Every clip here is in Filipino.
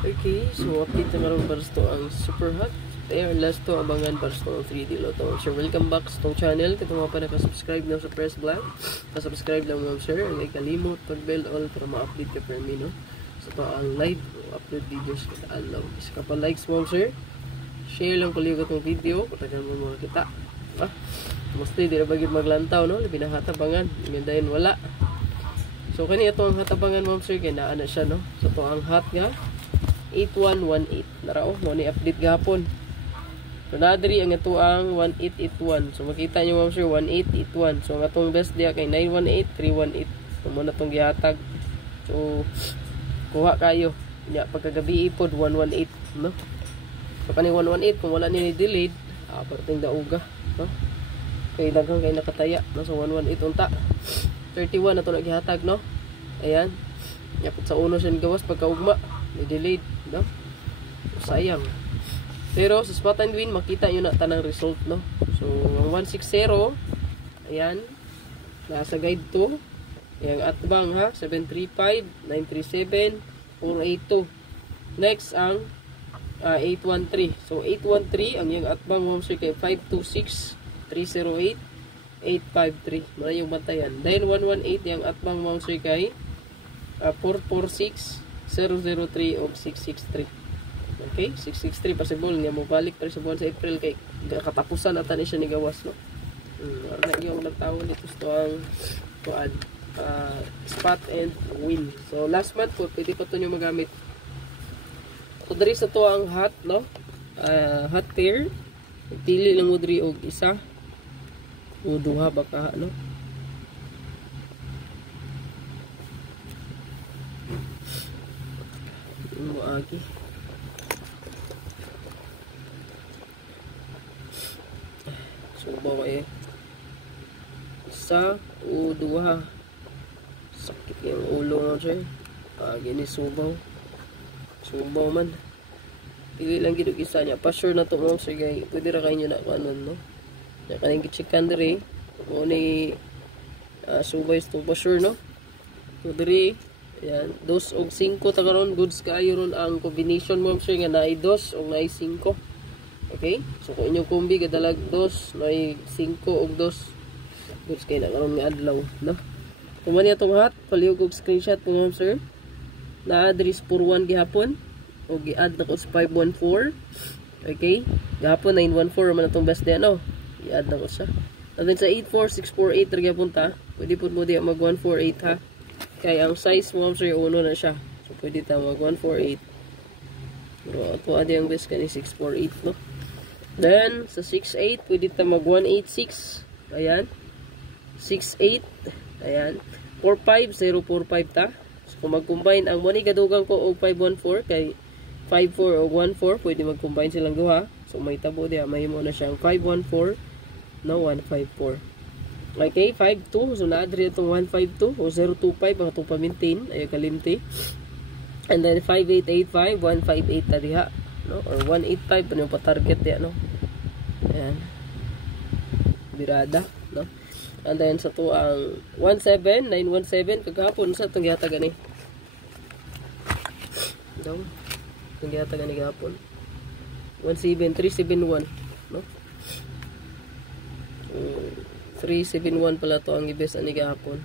Okay, so update na karon para sa ang super hot. Air last to abangan para sa 3D Lotto. So welcome back sa tong channel. Kung mga pa naka-subscribe na sa Press Black, pa-subscribe lang mga sir. Ang kalimot pag-bell all para ma-update ka per me, no? So to ang live upload videos ko sa alaw. Isa ka pa likes mga sir. Share lang kuliw ka tong video. Katagan mo mga kita. Mostly di na bagid maglantaw, no? Labi na hatabangan. Imendahin wala. So kani ito ang hatabangan mga sir. Kaya naa na siya, no? So to ang hot nga 8118 narao mo ni update gahapon. So nadiri ang ito ang 1881. So makita nyo mga sir 1881. So ang atong best dia kay 918318. So muna tong gihatag. So kuha kayo nya pagkagabi ipod 118, no? So kani 118 kung wala ni delayed perting dauga, no? Kay daghang kay nakataya, no? So 118 unta 31 na to nagihatag, no? Ayan nya sa uno siya gawas pagkaugma may delayed, no? Sayang. Pero sa spot and win makita nyo na tanang result, no? So ang 160 ayan nasa guide 2 yung atbang ha 735 937 482. Next ang 813. So 813 ang yung atbang mo sir kay 526 308 853 muna yung bantayan. Dahil 118 yung atbang mo sir kay 446 003 o 663. Okay, 663 possible nga mo balik pa sa buwan sa April kay katapusan ata ni siya ni gawas, no? Ara yung nagtawon dito sa ang tuad spot and win. So last month po pwede pa to nyo magamit. So diri sa to ang hot, no? Hot pair. Pili lang mo diri og isa o duha baka, no? Agi subaw isa o duha sakit yung ulo mo sir. Gini subaw man pili lang gid og isa nya pa sure na to mo sir gay pwede ra kayo na kanon, no? Nya kaning gichekan diri mo ni subay to pa sure, no? So diri ayan, 2 og 5 ta karon goods kaayo ron ang combination mo sir nga naay 2 og naay 5. Okay? So kung inyong kombi gadalag 2, naay 5 og 2 goods kay na karon nga adlaw, no? Kung man atong hot, palihog og screenshot po ma'am sir. Na address 41 gihapon o gi-add na ko sa 514. Okay? Gihapon 914 man atong best day, no? I-add na ko sa. And then sa 84648 ra gyapon ta. Pwede pud mo diha mag 148 ha. Kaya ang size mo sir uno na siya. So pwede ta mag 148. Pero ito adi ang best kani 648, no? Then sa 68 pwede ta mag 186. Ayan. 68. Ayan. 45045 ta. So kung mag-combine ang money gadugang ko og 514 kay 54 o 14 pwede mag-combine silang duha. So may tabo diha mahimo na siyang 514 no 154. Okay, 52. So, na-address itong 152 o 025 ang itong pamintain. Ayaw kalimti. And then, 5885, 158 na diha. No? Or 185, ano yung pa-target diha, no? Ayan. Birada, no? And then, sa to ang 17, 917, kagahapon, sa itong gihataga ni? Daw. Itong gihataga ni gahapon. 17371, no? 371 pala to ang ibes ani gahapon.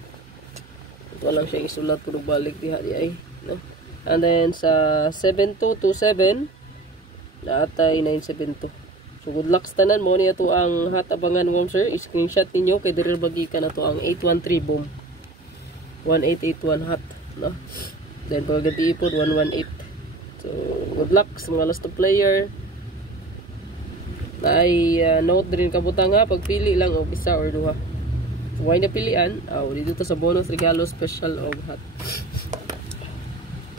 Ito lang siya isulat puro balik diha di ay, no? And then sa 7227 naatay 972. So good luck sa tanan mo niya to ang hot abangan mo sir. I-screenshot ninyo kay diri bagi ka na to ang 813 boom. 1881 hot, no? Then paggabi ipod 118. So good luck sa mga last player. Ay note din kabutang ha pagpili lang og isa or duha. So why na pilian? Dito to sa bonus regalo special og hot.